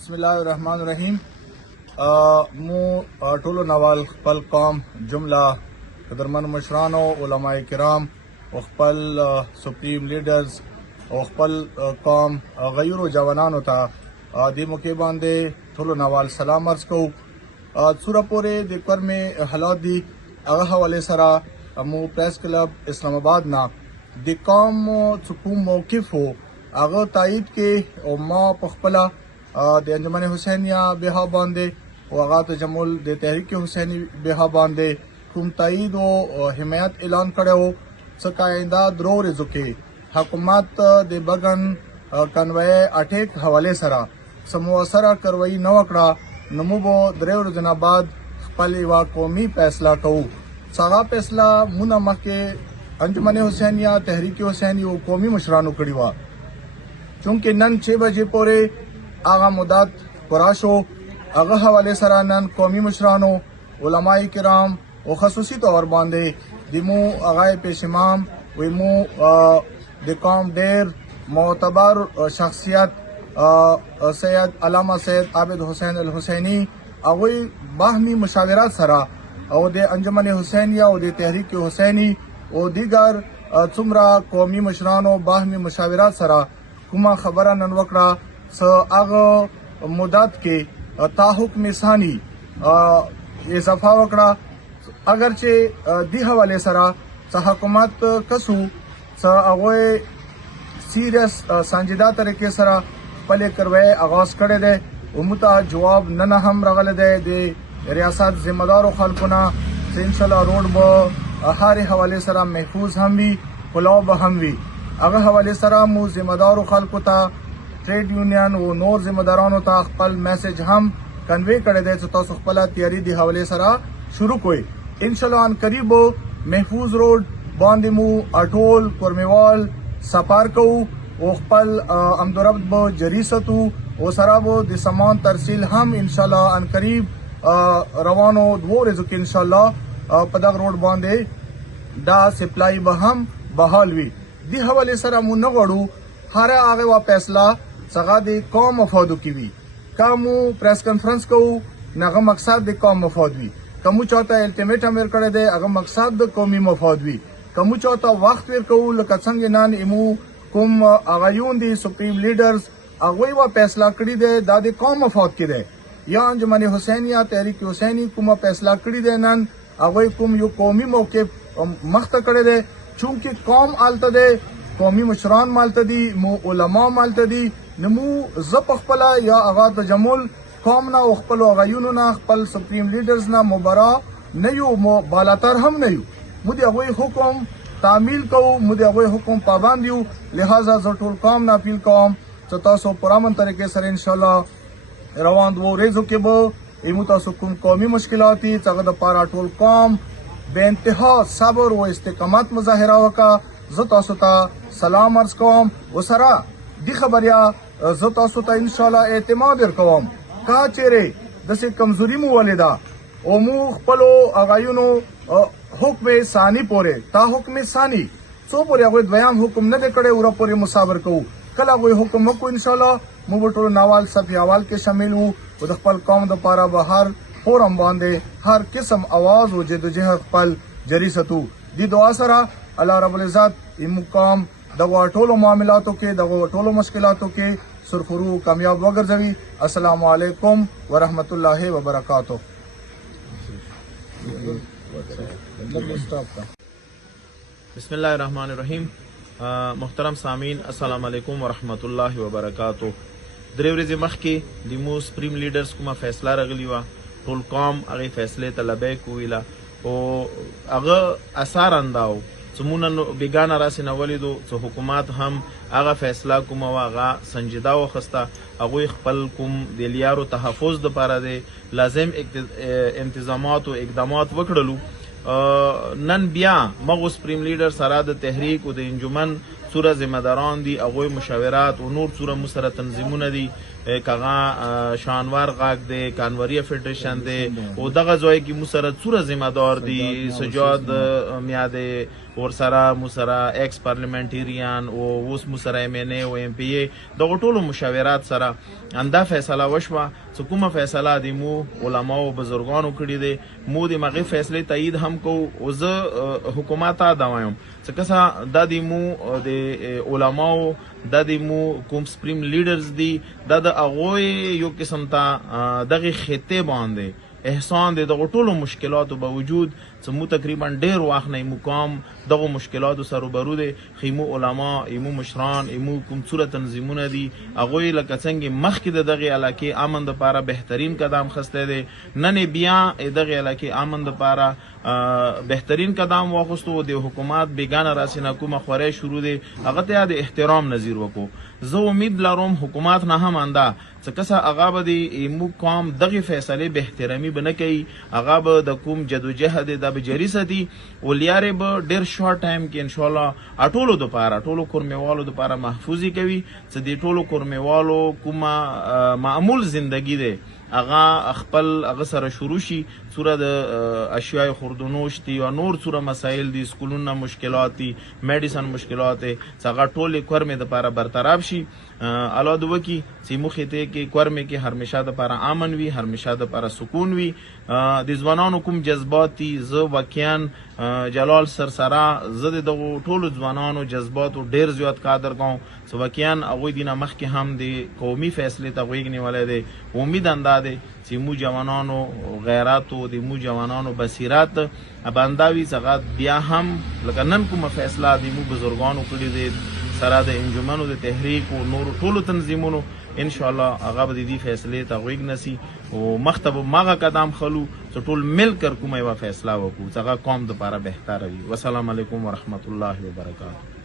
बिस्मिल्लाहिर्रहमानिर्रहीम। मु टोलो नवाल खपल कौम जुमला कदरमन मशरानो उलमाए किराम और खपल सुप्रीम लीडर्स और खपल कौम गयूरो जवानानो था दी मुके बांधे टोलो नवाल सलाम अर्ज को सूरापुरे दिकर में हालात दी अगर हवाले सरा मु प्रेस क्लब इस्लामाबाद ना दी कौम सुकूम मौकिफ हो अगर ताइद के और माँ पखपला د انجمن حسینیه بها باندې او هغه تجمل د تحریک حسینی بها باندې کوم تایید او حمایت اعلان کړو څخه آینده درو ورځو کې حکومت د بغن کنوی اٹیک حواله سره سموسره کروي نو کړه نمو بو درو ورځې بعد خپل وا قومي فیصله کوو څنګه فیصله مونږه مکه انجمن حسینیه تحریک حسینی او قومي مشرانو کړی و چونکه نن 6 بجې پورې आगा मुदत पूरा शो आगा हवाले सरानन कौमी मशरानो उलमाए किराम और खसूसी तौर बांधे दिमो आगाए पेश इमाम विमो दिकौम डेर मोतबर शख्सियत सैयद अलामा सैयद आबिद हुसैन अल हुसैनी अवई बाहमी मुशावरत सरा और दे अंजमन हुसैनिया और दे तहरीक हुसैनी और दीगर चुमरा कौमी मशरानो बाहमी मुशावरत सरा कुमा खबरा ननवकड़ा स आगो मुदत के ताहुक्म सानी इजाफा वकड़ा अगरचे दी हवाले सरा स हुकूमत कसू स अगोए सीरियस संजीदा तरीके सरा पले करवे आगाज करे दे उमुता जवाब नन हम रगल दे दे रियासत जिम्मेदार खलकुना इंशाल्लाह रोड ब हर हवाले सरा महफूज हम भी पुलाव ब हम भी अगर हवाले सरा मु जिम्मेदार खलकुता ट्रेड यूनियन वो नोर जिम्मेदारान होता खपल मैसेज हम कन्वे करे दे तो खपला तैयारी दी हवाले सरा शुरू कोई इंशाल्लाह अन करीबो महफूज रोड बांदिमू अटोल कुरमेवाल सपार को वो खपल अमदरब बो जरीसतु वो सराबो दी समान तरसील हम इंशाल्लाह अन करीब रवानो दो रेजुक इंशाल्लाह पदक रोड बांधे दा सप्लाई बहम बहालवी दी हवाले सरा मु नगड़ू हर आगे वा फैसला सगा दे कौम मफादू की भी कामू प्रेस कॉन्फ्रेंस को नगा मकसद दे कौम मफादवी कमू चाहता अल्टीमेट अमेर करे दे अगर मकसद द कौमी मफादवी कमू चाहता वक्त वेर को लकसंग नान इमू कुम आगायून दी सुप्रीम लीडर्स अगोई वा फैसला कड़ी दे दादे कौम मफाद की दे या अंजमन हुसैनिया तहरीक हुसैनी कुमा फैसला कड़ी दे नन अगोई कुम यो कौमी मौके मख्त करे दे चूंकि कौम आलता दे कौमी मशरान मालता दी मो उलमा मालता दी नमू जप अखपला या आगा तजमुल कौम ना अखपल आगायून ना अखपल सुप्रीम लीडर्स ना मुबरा नयू मो बालातर हम नयू मुझे अगोई हुकुम तामील को मुझे अगोई हुकुम पाबंद यू लिहाजा जटुल कौम ना अपील कौम चतासो पुरामन तरीके सर इंशाल्लाह रवान वो रेजो के बो इमुता सुकुम कौमी मुश्किलाती चगद पारा टोल कौम बेइंतहा सब्र व इस्तिकामत मुजाहिरा वका जतासुता सलाम अर्ज कौम वसरा दी खबरिया जतासुता इंशाल्लाह एतमाद कौम का चेरे दसे कमजोरी मु वालिदा ओ मु खपलो आगायुनो हुक्म सानी पोरे ता हुक्म सानी सो पोरे अगो द्वयाम हुक्म न दे कड़े उरा पोरे मुसाबर को कला कोई हुक्म को इंशाल्लाह मु बटो नवाल सफी अवाल के शामिल हूं उद खपल कौम द पारा बहर फोरम बांधे हर किस्म आवाज हो जदोजहद खपल जरीसतु दी दुआ सरा अल्लाह रब्बुल इज्जत इ मुकाम दगो टोलो मामलातों के दगो टोलो मुश्किलातों के सुरखरू कामयाब वगरजवी अस्सलाम वालेकुम व रहमतुल्लाहि व बरकातुहू। बिस्मिल्लाहिर्रहमानिर्रहीम। मुहतरम सामीन अस्सलाम वालेकुम व रहमतुल्लाहि व बरकातुहू। द्रेवरेज मखके दिमो सुप्रीम लीडर्स कुमा फैसला रगलीवा टोल कौम अगे फैसले तलबे कोइला ओ अगे आसार अंदाओ सुमुनन बेगाना रासी नवलिदो तो हुकूमत हम आगा फैसला कुम आगा संजीदा व खस्ता अगोई खपल कुम दिलियारो तहफुज द पारा दे लाजिम इंतजामात व इकदामात वकड़लू नन बिया मगो सुप्रीम लीडर सराद तहरीक व अंजुमन څوره ذمہ داران دي هغوی مشاورات او نور څوره مو سره تنظیمونه دي کغه شانوار غاګ دی کانوریا فیډریشن دی او دغه ځای کې مو سره څوره ذمہ دار دي سجاد میاده ور سره مو سره ایکس پارلیمنټریان او اوس مو سره ایم ان ای او ام پی ای دغه ټولو مشاورات سره انده فیصله وشوه چې کومه فیصله دی مو علما او بزرګانو کړی دی مو د مغه فیصله تایید هم کو او زه حکومت ته دوایم چې کسا د دې مو د علماو د دې مو کوم سپریم لیډرز دي د هغوی یو قسم ته دغه خطه باندې احسان د دغه ټولو مشکلاتو باوجود چې مو تقریبا ډیر وخت نه مقام دغه مشکلاتو سره روبرو دي خیمو علما ایمو مشران ایمو کوم صورت تنظیمونه دي هغوی لکه څنګه مخکې د دغه علاقې امن لپاره بهترین قدم خسته دي نن بیا دغه علاقې امن لپاره بهترین قدم واخستو د حکومت بیگانه راسینه کومه خوره شروع دي هغه ته د احترام نظیر وکړو زه امید لرم حکومت نه هم انده چې کسا هغه به د ایمو قوم دغه فیصله به احترامي بنه کوي هغه به د کوم جدوجهد د بجری سدي ولیاره به ډیر شارټ ټایم کې ان شاء الله اټولو د پاره ټولو کورمیوالو د پاره محفوظي کوي چې د ټولو کورمیوالو کومه معمول زندگی ده هغه خپل هغه سره شروع شي صوره د اشیاء خوردونوش دي او نور صوره مسائل دي سکولونه مشکلات دي میډیسن مشکلات دي څنګه ټول کورمه د لپاره برطرف شي الله دو کی چې مخې ته کې کورمه کې هرمشه د لپاره امن وي هرمشه د لپاره سکون وي د ځوانانو کوم جذباتي زه واقعا جلال سرسره زه د ټولو ځوانانو جذباتو ډیر زیات قدر کوم چې واقعا هغوی دینه مخکې هم د قومي فیصله ته غوږ نیولای دي امید انداده چې مو جوانانو غیرت او د مو جوانانو بصیرت بانداوي څنګه بیا هم لکه نن کومه فیصله د مو بزرګانو کړی دي سره د انجمنو د تحریک او نور ټولو تنظیمونو ان شاء الله هغه به دې فیصله ته غوږ نسی او مختب ماغه قدم خلو چې ټول مل کر کومه فیصله وکړو څنګه قوم د لپاره بهتر وي والسلام علیکم ورحمت الله وبرکاته